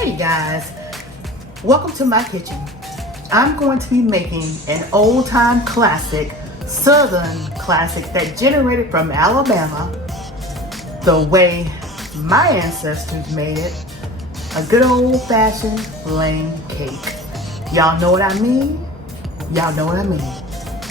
Hey guys, welcome to my kitchen. I'm going to be making an old-time classic, southern classic that generated from Alabama the way my ancestors made it, a good old-fashioned lamb cake. Y'all know what I mean? Y'all know what I mean.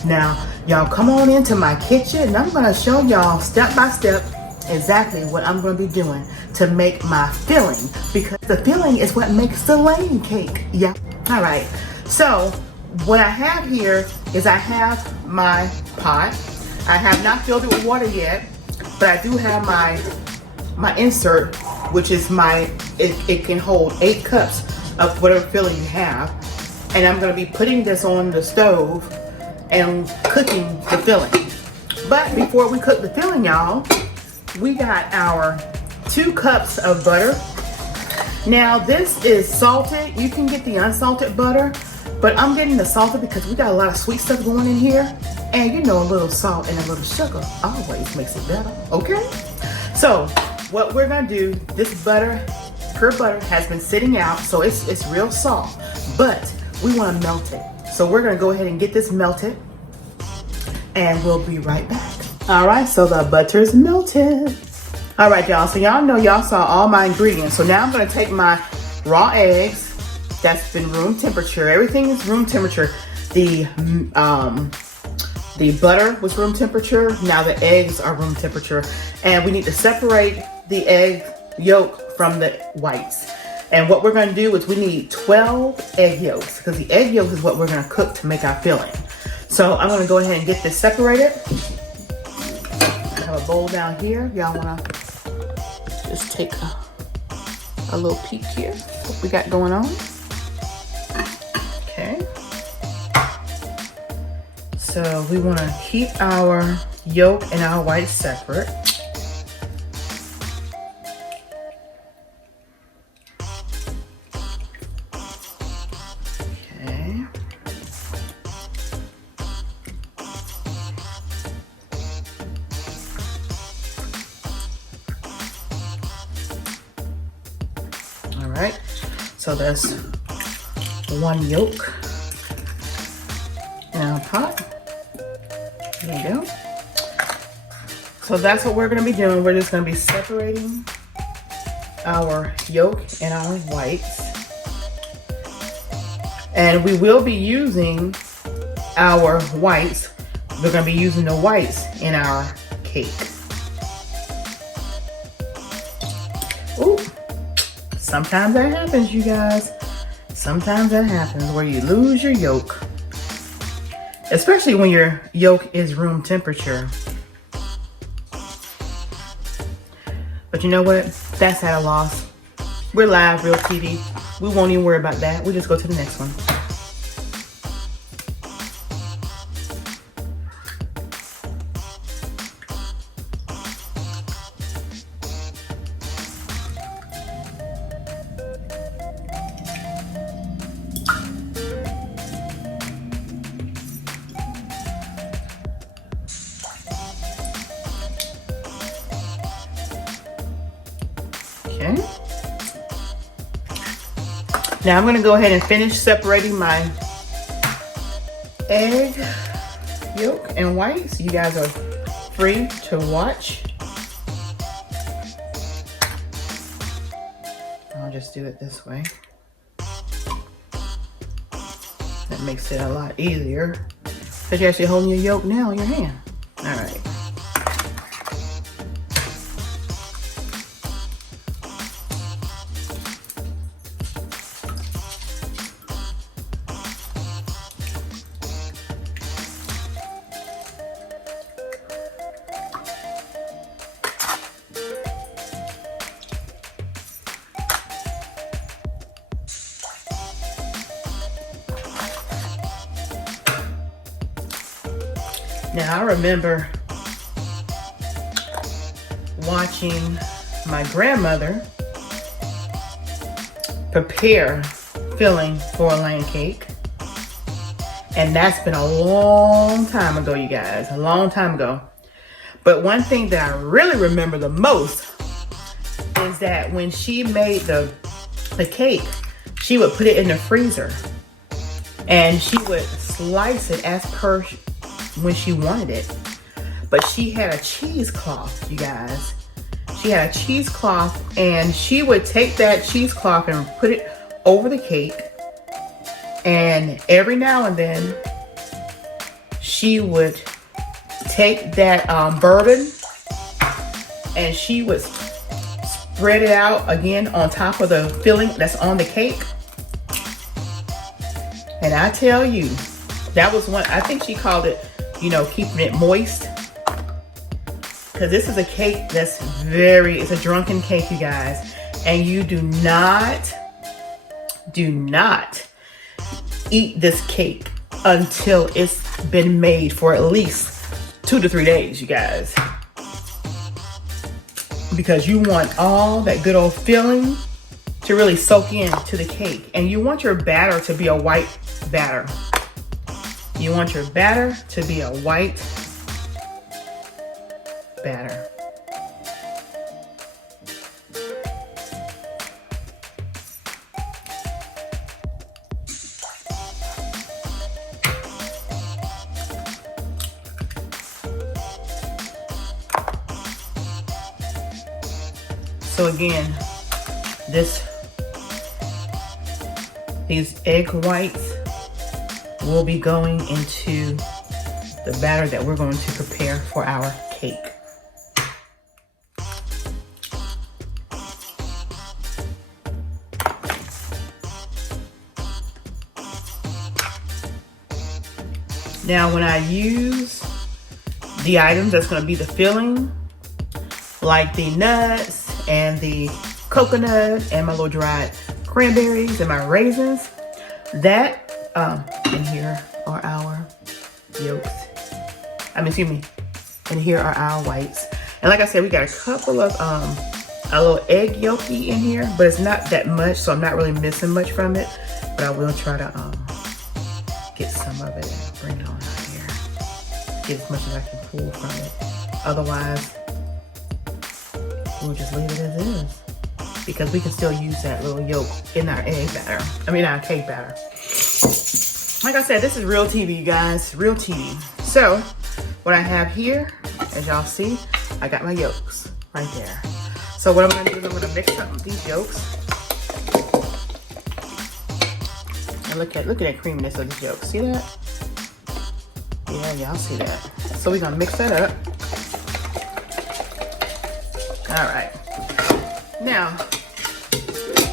Now, y'all come on into my kitchen and I'm gonna show y'all step by step exactly what I'm going to be doing to make my filling, because the filling is what makes the laying cake. Yeah. All right. So what I have here is I have my pot. I have not filled it with water yet, but I do have my insert, which is it can hold 8 cups of whatever filling you have. And I'm going to be putting this on the stove and cooking the filling. But before we cook the filling, y'all, we got our 2 cups of butter. Now this is salted. You can get the unsalted butter, but I'm getting the salted because we got a lot of sweet stuff going in here. And you know, a little salt and a little sugar always makes it better, okay? So what we're gonna do, this butter, pure butter, has been sitting out, so it's real soft, but we wanna melt it. So we're gonna go ahead and get this melted and we'll be right back. All right, so the butter's melted. All right, y'all, so y'all know y'all saw all my ingredients. So now I'm gonna take my raw eggs that's been room temperature. Everything is room temperature. The butter was room temperature. Now the eggs are room temperature. And we need to separate the egg yolk from the whites. And what we're gonna do is we need 12 egg yolks, because the egg yolk is what we're gonna cook to make our filling. So I'm gonna go ahead and get this separated. I have a bowl down here. Y'all wanna just take a little peek here, what we got going on. Okay. So we wanna keep our yolk and our whites separate. Okay. All right, so that's 1 yolk in our pot. There you go. So that's what we're gonna be doing. We're just gonna be separating our yolk and our whites. And we will be using our whites. We're gonna be using the whites in our cake. Ooh. Sometimes that happens, you guys. Sometimes that happens where you lose your yolk. Especially when your yolk is room temperature. But you know what? That's at a loss. We're live, real TV. We won't even worry about that. We just go to the next one. Okay. Now I'm gonna go ahead and finish separating my egg yolk and whites. You guys are free to watch. I'll just do it this way. That makes it a lot easier, because you're actually holding your yolk now in your hand. All right. Now I remember watching my grandmother prepare filling for a lamb cake. And that's been a long time ago, you guys, a long time ago. But one thing that I really remember the most is that when she made the the cake, she would put it in the freezer and she would slice it as per when she wanted it. But she had a cheesecloth, you guys. She had a cheesecloth, and she would take that cheesecloth and put it over the cake. And every now and then, she would take that bourbon and she would spread it out again on top of the filling that's on the cake. And I tell you, that was one, I think she called it, you know, keeping it moist. Because this is a cake that's it's a drunken cake, you guys. And you do not eat this cake until it's been made for at least 2 to 3 days, you guys. Because you want all that good old filling to really soak into the cake. And you want your batter to be a white batter. You want your batter to be a white batter. So again, these egg whites will be going into the batter that we're going to prepare for our cake. Now, when I use the items that's going to be the filling, like the nuts and the coconut and my little dried cranberries and my raisins, that and here are our yolks. Excuse me. And here are our whites. And like I said, we got a couple of a little egg yolky in here, but it's not that much, so I'm not really missing much from it. But I will try to get some of it and bring it on out here. Get as much as I can pull from it. Otherwise, we'll just leave it as is, because we can still use that little yolk in our egg batter. Our cake batter. Like I said, this is real TV, you guys. Real TV. So, what I have here, as y'all see, I got my yolks right there. So what I'm gonna do is I'm gonna mix up these yolks. And look at that creaminess of these yolks. See that? Yeah, y'all see that. So we're gonna mix that up. All right. Now,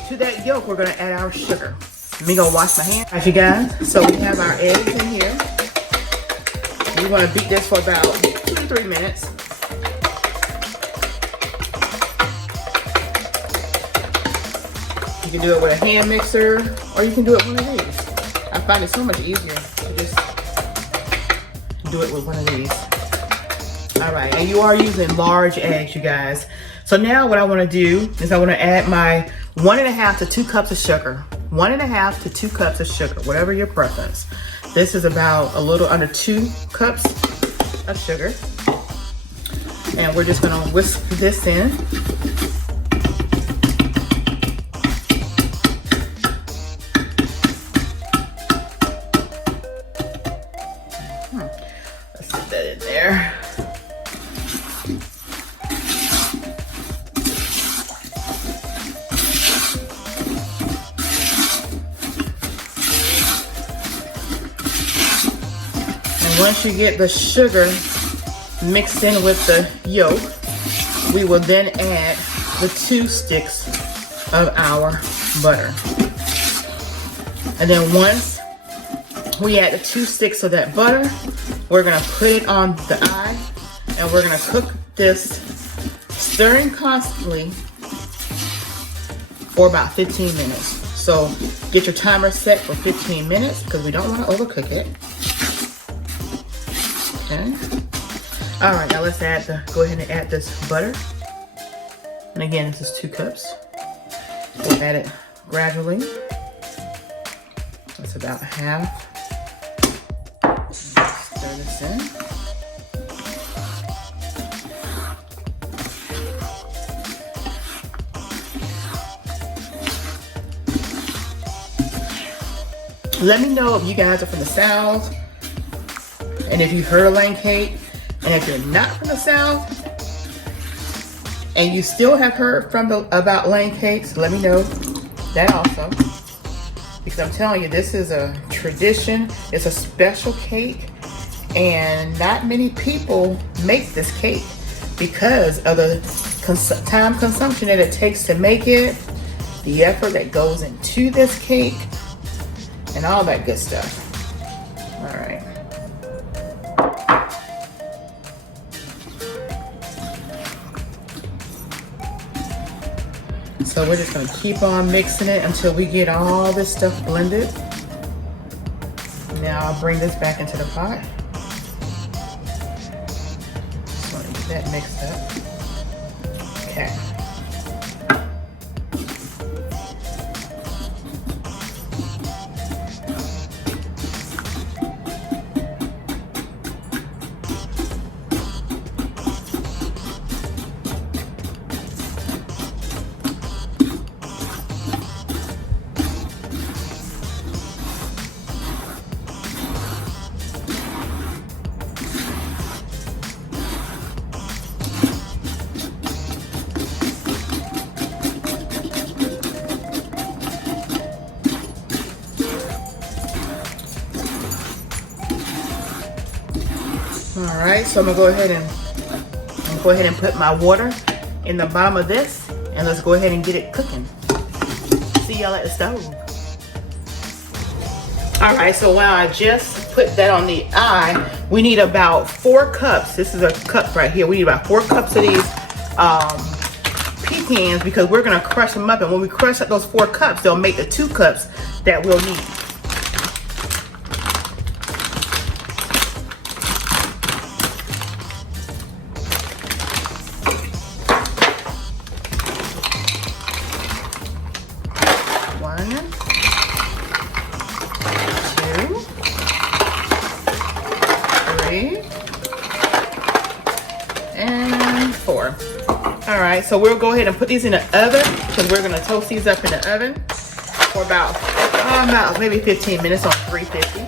to that yolk, we're gonna add our sugar. Let me go wash my hands. All right, you guys, so we have our eggs in here. We wanna beat this for about 2 to 3 minutes. You can do it with a hand mixer, or you can do it with one of these. I find it so much easier to just do it with one of these. All right, and you are using large eggs, you guys. So now what I wanna do is I wanna add my 1.5 to 2 cups of sugar. 1.5 to 2 cups of sugar, whatever your preference. This is about a little under 2 cups of sugar. And we're just gonna whisk this in. Let's put that in there. Once you get the sugar mixed in with the yolk, we will then add the 2 sticks of our butter. And then once we add the 2 sticks of that butter, we're gonna put it on the eye and we're gonna cook this, stirring constantly, for about 15 minutes. So get your timer set for 15 minutes because we don't want to overcook it. Okay. All right, now let's go ahead and add this butter. And again, this is 2 cups. We'll add it gradually. That's about half. Stir this in. Let me know if you guys are from the South and if you heard of lane cake. And if you're not from the South and you still have heard about lane cakes, let me know that also. Because I'm telling you, this is a tradition. It's a special cake. And not many people make this cake because of the time consumption that it takes to make it, the effort that goes into this cake, and all that good stuff. All right. So we're just gonna keep on mixing it until we get all this stuff blended. Now I'll bring this back into the pot. Just wanna get that mixed up. Okay. All right, so I'm gonna go ahead and put my water in the bottom of this, and let's go ahead and get it cooking. See y'all at the stove. All right, so while I just put that on the eye, we need about 4 cups. This is a cup right here. We need about 4 cups of these pecans because we're gonna crush them up, and when we crush up those 4 cups, they'll make the 2 cups that we'll need. And 4. All right, so we'll go ahead and put these in the oven because we're gonna toast these up in the oven for about maybe 15 minutes on 350.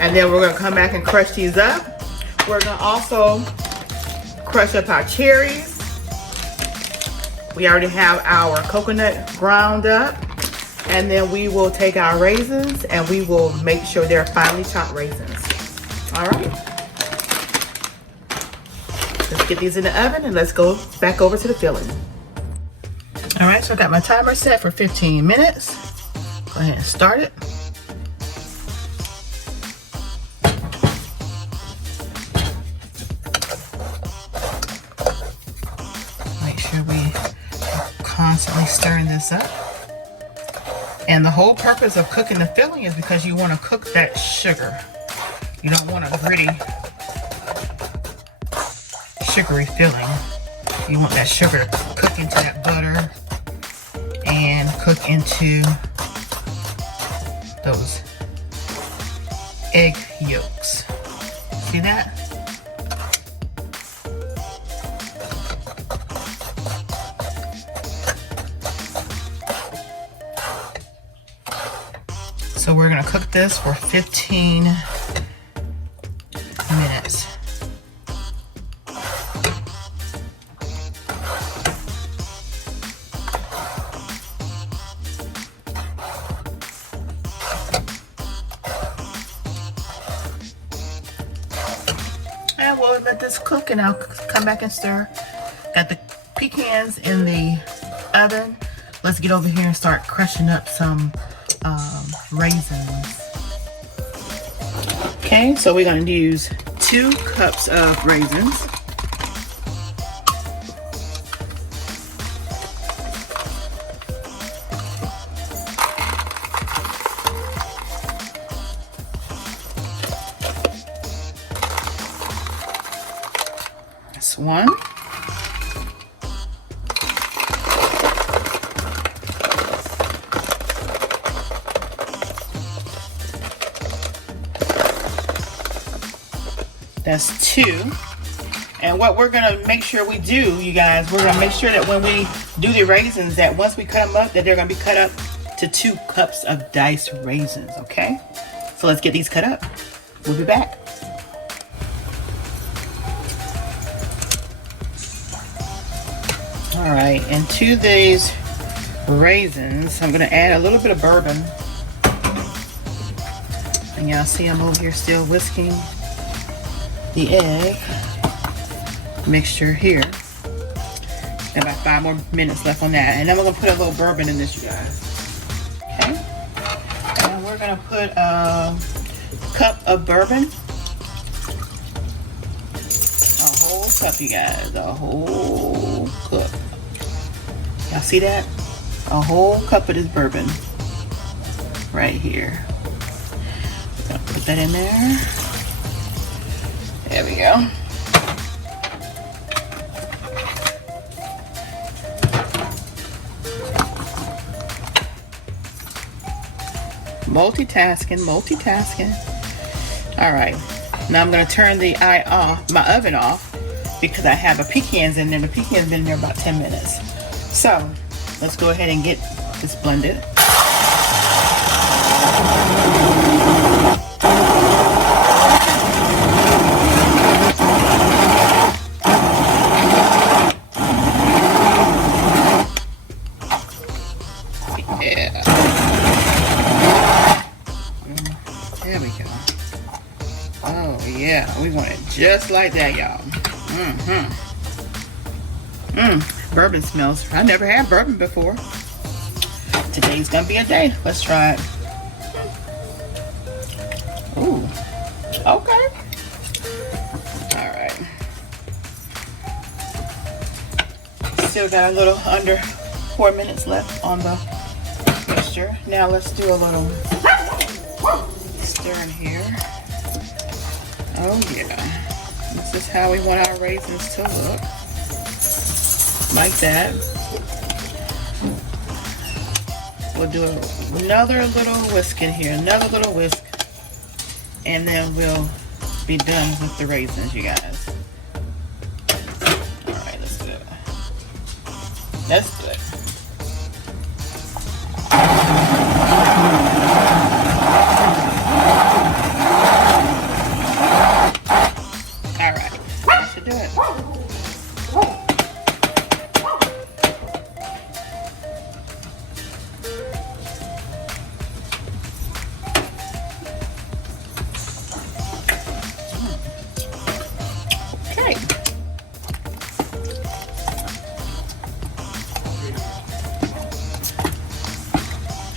And then we're gonna come back and crush these up. We're gonna also crush up our cherries. We already have our coconut ground up. And then we will take our raisins and we will make sure they're finely chopped raisins. All right. Let's get these in the oven and let's go back over to the filling. All right, so I got my timer set for 15 minutes. Go ahead and start it. Make sure we are constantly stirring this up. And the whole purpose of cooking the filling is because you want to cook that sugar. You don't want a gritty, sugary filling. You want that sugar to cook into that butter and cook into those egg yolks. See that? So we're gonna cook this for 15 minutes. And we'll let this cook and I'll come back and stir. Got the pecans in the oven. Let's get over here and start crushing up some raisins. Okay, so we're going to use 2 cups of raisins. That's 1. That's 2. And what we're gonna make sure we do, you guys, we're gonna make sure that when we do the raisins, that once we cut them up, that they're gonna be cut up to 2 cups of diced raisins, okay? So let's get these cut up. We'll be back. All right, and to these raisins, I'm gonna add a little bit of bourbon. And y'all see I'm over here still whisking the egg mixture here. Got about 5 more minutes left on that. And then we're gonna put a little bourbon in this, you guys. Okay? And we're gonna put a cup of bourbon. A whole cup, you guys. A whole cup. Y'all see that? A whole cup of this bourbon. Right here. We're gonna put that in there. There we go. Multitasking. All right, now I'm gonna turn the my oven off because I have a pecans in there. The pecans been in there about 10 minutes. So let's go ahead and get this blended. There we go. Oh yeah, we want it just like that, y'all. Bourbon smells. I never had bourbon before. Today's gonna be a day. Let's try it. Ooh, okay. All right. Still got a little under 4 minutes left on the mixture. Now let's do a little stir in here. Oh yeah, this is how we want our raisins to look, like that. We'll do another little whisk in here, another little whisk, and then we'll be done with the raisins, you guys. All right, let's do it. That's good.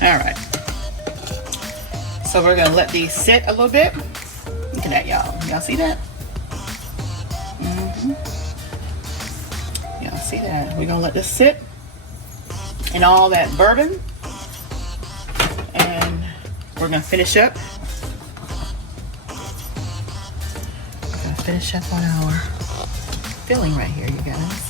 All right, so we're gonna let these sit a little bit. Look at that, y'all. Y'all see that? Y'all see that? We're gonna let this sit in all that bourbon, and we're gonna finish up. We're gonna finish up on our filling right here, you guys.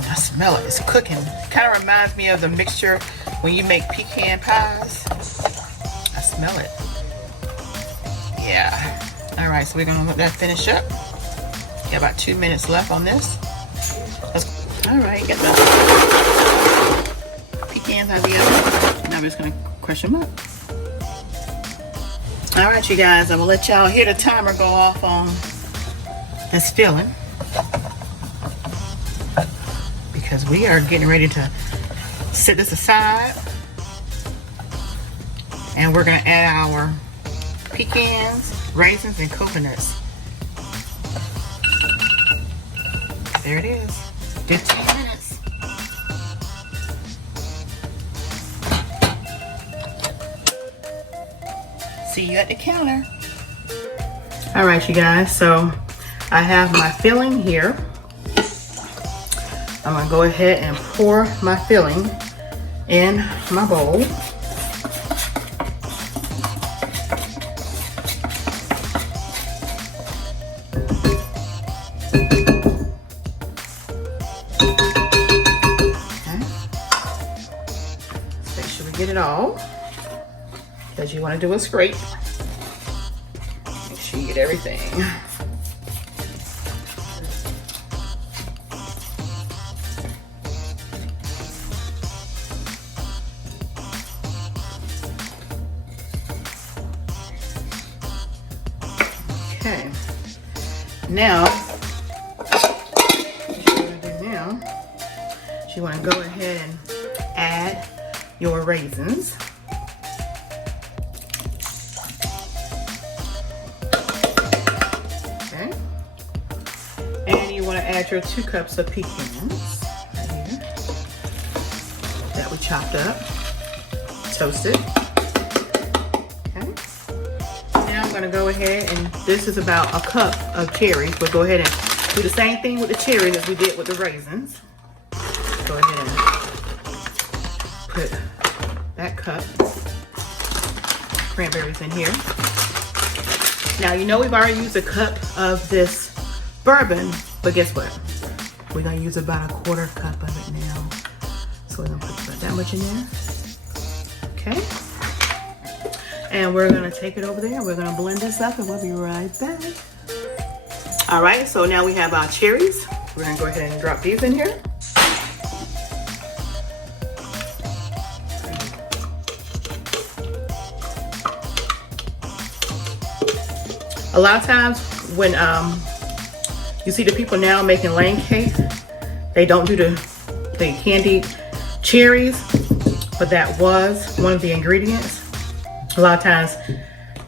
I smell it. It's cooking. It kind of reminds me of the mixture when you make pecan pies. I smell it. Yeah. All right, so we're gonna let that finish up. Got about 2 minutes left on this. All right, get the pecans out of the oven. Now we're just gonna crush them up. All right, you guys, I will let y'all hear the timer go off on this filling, because we are getting ready to set this aside, and we're gonna add our pecans, raisins, and coconuts. There it is, 15 minutes. See you at the counter. All right, you guys, so I have my filling here. I'm gonna go ahead and pour my filling in my bowl. Okay. Let's make sure we get it all, because you want to do a scrape. get everything. Okay. Now, you want to go ahead and add your raisins. Okay. And you want to add your 2 cups of pecans right here that we chopped up, toasted. Okay. Now I'm going to go ahead and this is about a cup of cherries. We'll go ahead and do the same thing with the cherries as we did with the raisins. Go ahead and put that cup cranberries in here. Now you know we've already used a cup of this bourbon, but guess what? We're gonna use about a 1/4 cup of it now. So we're gonna put about that much in there. Okay. And we're gonna take it over there. We're gonna blend this up and we'll be right back. All right, so now we have our cherries. We're gonna go ahead and drop these in here. A lot of times when you see the people now making lane cake, they don't do the candied cherries, but that was one of the ingredients. A lot of times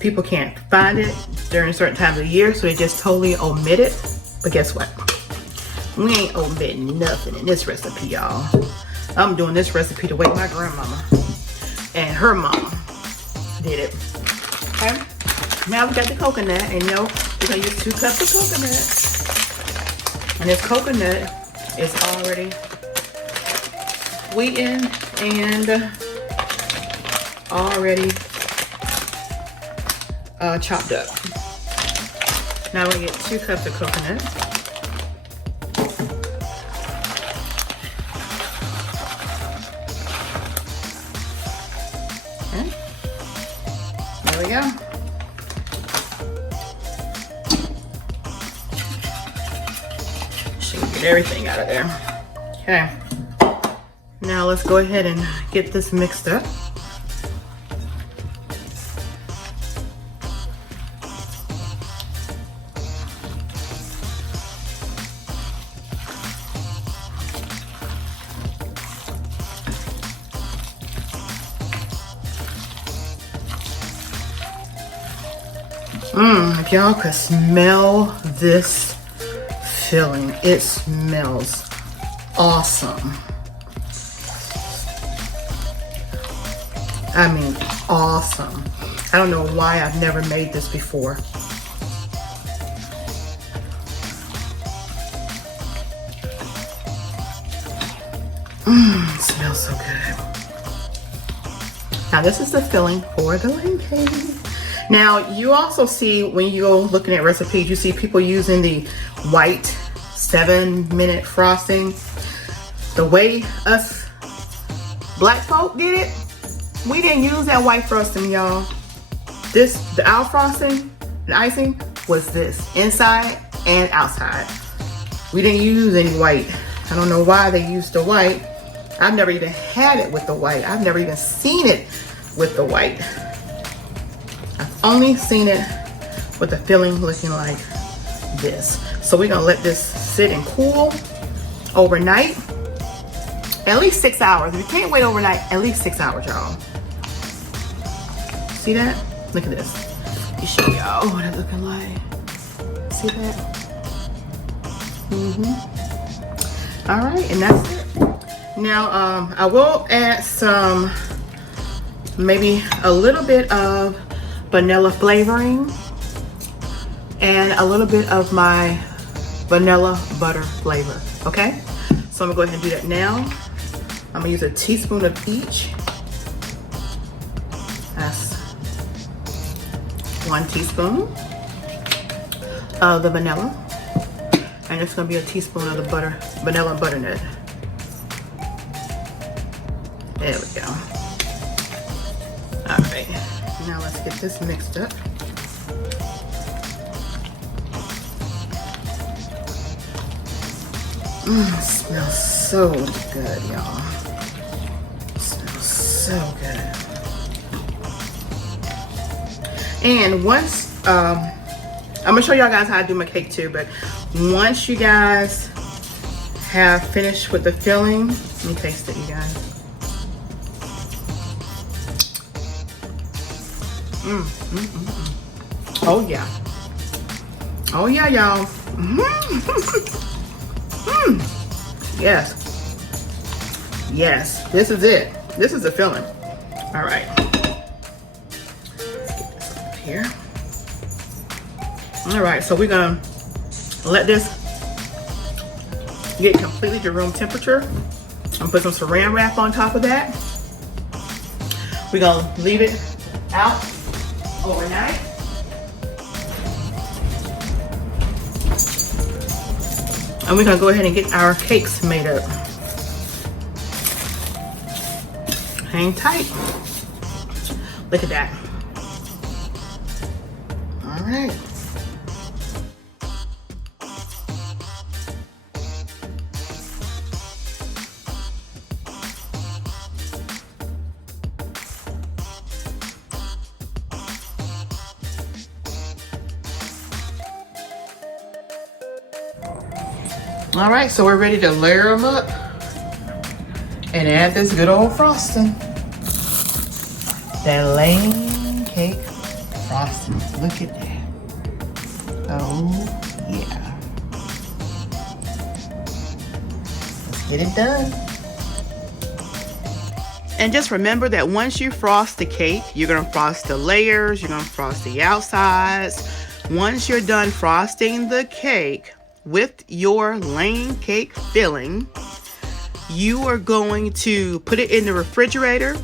people can't find it during certain times of the year, so they just totally omit it. But guess what? We ain't omitting nothing in this recipe, y'all. I'm doing this recipe the way my grandmama and her mama did it. Okay? Now we got the coconut, and you know, we're gonna use 2 cups of coconut. And this coconut is already sweetened and already chopped up. Now we're gonna get 2 cups of coconut. Okay. There we go. Get everything out of there. Okay. Now let's go ahead and get this mixed up. If y'all could smell this filling, it smells awesome. I mean, awesome. I don't know why I've never made this before. It smells so good. Now this is the filling for the lane cake. Now you also see when you go looking at recipes, you see people using the white 7-minute frosting. The way us black folk did it, we didn't use that white frosting, y'all. Our frosting and icing was this, inside and outside. We didn't use any white. I don't know why they used the white. I've never even had it with the white. I've never even seen it with the white. I've only seen it with the filling looking like this. So we're gonna let this sit and cool overnight. At least 6 hours. If you can't wait overnight, at least 6 hours, y'all. See that? Look at this. Let me show y'all what it's looking like. See that? All right, and that's it. Now, I will add some, maybe a little bit of vanilla flavoring and a little bit of my vanilla butter flavor, okay? So I'm gonna go ahead and do that now. I'm gonna use a teaspoon of each. That's 1 teaspoon of the vanilla. And it's gonna be a teaspoon of the vanilla butternut. There we go. All right, now let's get this mixed up. Smells so good, y'all. Smells so good. And once, I'm gonna show y'all guys how I do my cake too, but once you guys have finished with the filling, let me taste it, you guys. Oh yeah. Oh yeah, y'all. Yes. Yes, this is it. This is the filling. All right. Let's get this up here. All right, so we're gonna let this get completely to room temperature. I'm put some saran wrap on top of that. We're gonna leave it out overnight. And we're gonna go ahead and get our cakes made up. Hang tight. Look at that. All right. All right, so we're ready to layer them up and add this good old frosting. That lane cake frosting. Look at that. Oh, yeah. Let's get it done. And just remember that once you frost the cake, you're gonna frost the layers, you're gonna frost the outsides. Once you're done frosting the cake with your lane cake filling, you are going to put it in the refrigerator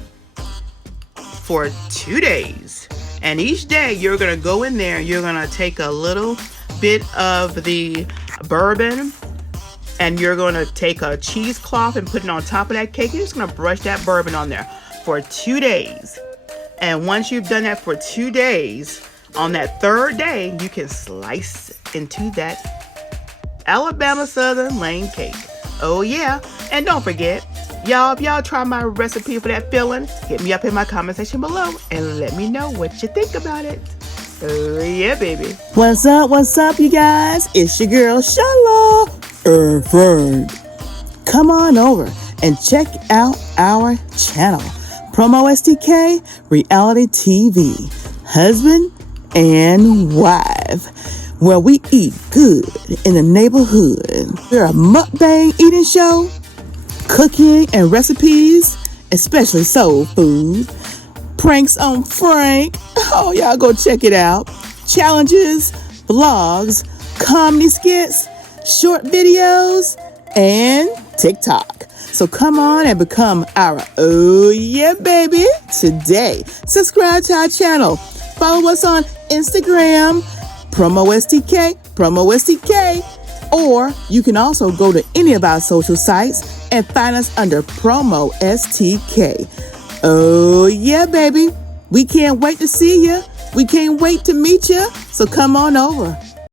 for 2 days. And each day you're gonna go in there, you're gonna take a little bit of the bourbon and you're gonna take a cheesecloth and put it on top of that cake. You're just gonna brush that bourbon on there for 2 days. And once you've done that for 2 days, on that third day, you can slice into that Alabama Southern lane cake. Oh yeah. And don't forget, y'all, if y'all try my recipe for that filling, hit me up in my comment section below and let me know what you think about it. Oh yeah, baby. What's up, you guys? It's your girl, Shala. Fern. Come on over and check out our channel, PromoSTK Reality TV, husband and wife, where we eat good in the neighborhood. We're a mukbang eating show, cooking and recipes, especially soul food, pranks on Frank. Oh, y'all go check it out. Challenges, vlogs, comedy skits, short videos, and TikTok. So come on and become our oh yeah baby today. Subscribe to our channel. Follow us on Instagram, PromoSTK, or you can also go to any of our social sites and find us under PromoSTK. Oh yeah, baby. We can't wait to see you. We can't wait to meet you. So come on over.